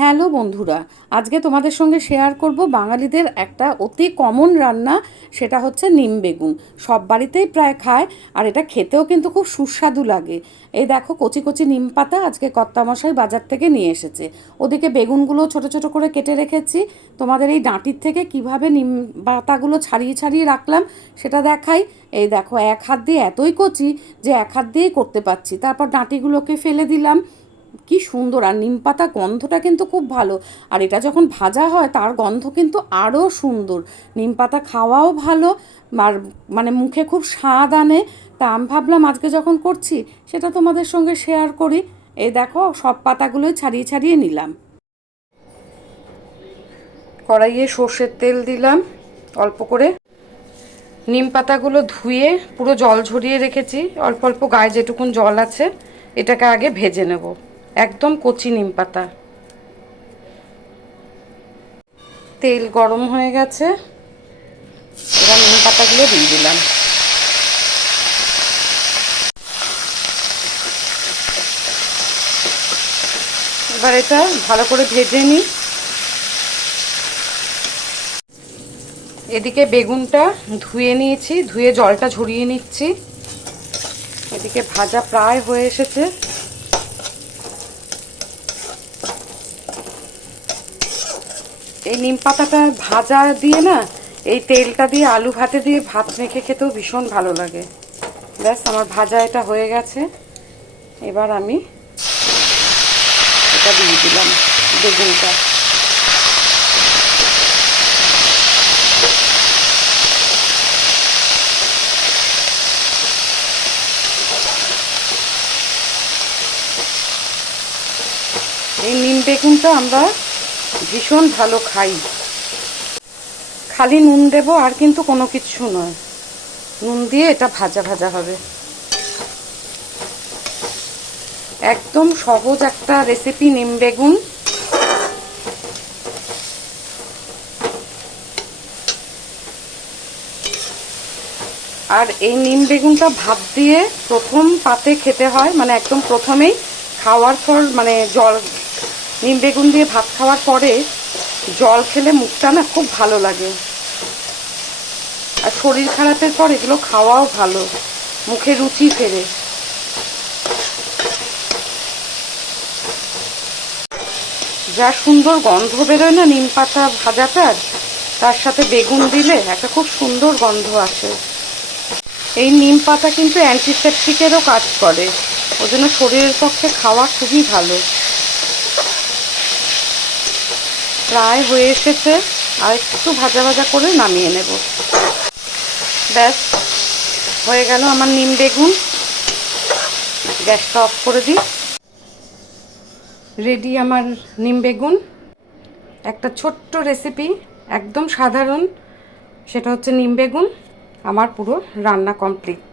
Hello বন্ধুরা, আজকে তোমাদের সঙ্গে শেয়ার করব বাঙালিদের একটা অতি কমন রান্না। সেটা হচ্ছে নিম বেগুন। সব বাড়িতেই প্রায় খায়, আর এটা খেতেও কিন্তু খুব সুস্বাদু লাগে। এই দেখো, কচি কচি নিম পাতা আজকে কর্তামশাই বাজার থেকে নিয়ে এসেছে। ওদিকে বেগুনগুলো ছোট ছোট করে কেটে রেখেছি। তোমাদের এই ডাঁটির থেকে কিভাবে নিম পাতাগুলো ছাড়িয়ে ছাড়িয়ে রাখলাম সেটা দেখাই। এই দেখো, এক হাত দিয়ে এতই কচি যে এক হাত দিয়েই করতে পারছি। তারপর ডাঁটিগুলোকে ফেলে দিলাম। কি সুন্দর! আর নিম পাতা গন্ধটা কিন্তু খুব ভালো। আর এটা যখন ভাজা হয় তার গন্ধ কিন্তু আরও সুন্দর। নিম পাতা খাওয়াও ভালো, আর মানে মুখে খুব স্বাদ আনে। তা আমি ভাবলাম আজকে যখন করছি সেটা তোমাদের সঙ্গে শেয়ার করি। এই দেখো, সব পাতাগুলোই ছাড়িয়ে ছাড়িয়ে নিলাম। কড়াইয়ে সর্ষের তেল দিলাম অল্প করে। নিম পাতাগুলো ধুয়ে পুরো জল ঝরিয়ে রেখেছি। অল্প অল্প গায়ে যেটুকুন জল আছে এটাকে আগে ভেজে নেব। একদম কচি নিম পাতা। তেল গরম হয়ে গেছে, এবার নিম পাতাগুলো দিয়ে দিলাম। এবার এটা ভালো করে ভেজে নিই। এদিকে বেগুনটা ধুয়ে নিয়েছি, ধুয়ে জলটা ঝরিয়ে নিচ্ছি। এদিকে ভাজা প্রায় হয়ে এসেছে। এই নিম পাতাটা ভাজা দিয়ে না, এই তেলটা দিয়ে আলু ভাতে দিয়ে ভাত মেখে খেতেও ভীষণ ভালো লাগে। ব্যাস, আমার ভাজা এটা হয়ে গেছে। এবার আমি এটা দিয়ে দিলাম, বেগুনটা। এই নিম বেগুনটা আমরা ভীষণ ভালো খাই। খালি নুন দেব, আর কিন্তু কোনো কিছু নয়। নুন দিয়ে এটা ভাজা ভাজা হবে। একদম সহজ একটা রেসিপি নিম বেগুন। আর এই নিম বেগুনটা ভাত দিয়ে প্রথম পাতে খেতে হয়, মানে একদম প্রথমেই খাওয়ার পর, মানে জল, নিম বেগুন দিয়ে ভাত খাওয়ার পরে জল খেলে মুখটা না খুব ভালো লাগে। আর শরীর খারাপের পর এগুলো খাওয়াও ভালো, মুখে রুচি ফেরে। যা সুন্দর গন্ধ বেরোয় না নিম পাতা ভাজাটার, তার সাথে বেগুন দিলে একটা খুব সুন্দর গন্ধ আসে। এই নিম পাতা কিন্তু অ্যান্টিসেপটিকেরও কাজ করে, ওই জন্য শরীরের পক্ষে খাওয়া খুবই ভালো। প্রায় হয়ে এসেছে, আর একটু ভাজা ভাজা করে নামিয়ে নেব। ব্যাস, হয়ে গেল আমার নিম বেগুন। গ্যাসটা অফ করে দিই। রেডি আমার নিম বেগুন। একটা ছোট্ট রেসিপি, একদম সাধারণ, সেটা হচ্ছে নিম বেগুন। আমার পুরো রান্না কমপ্লিট।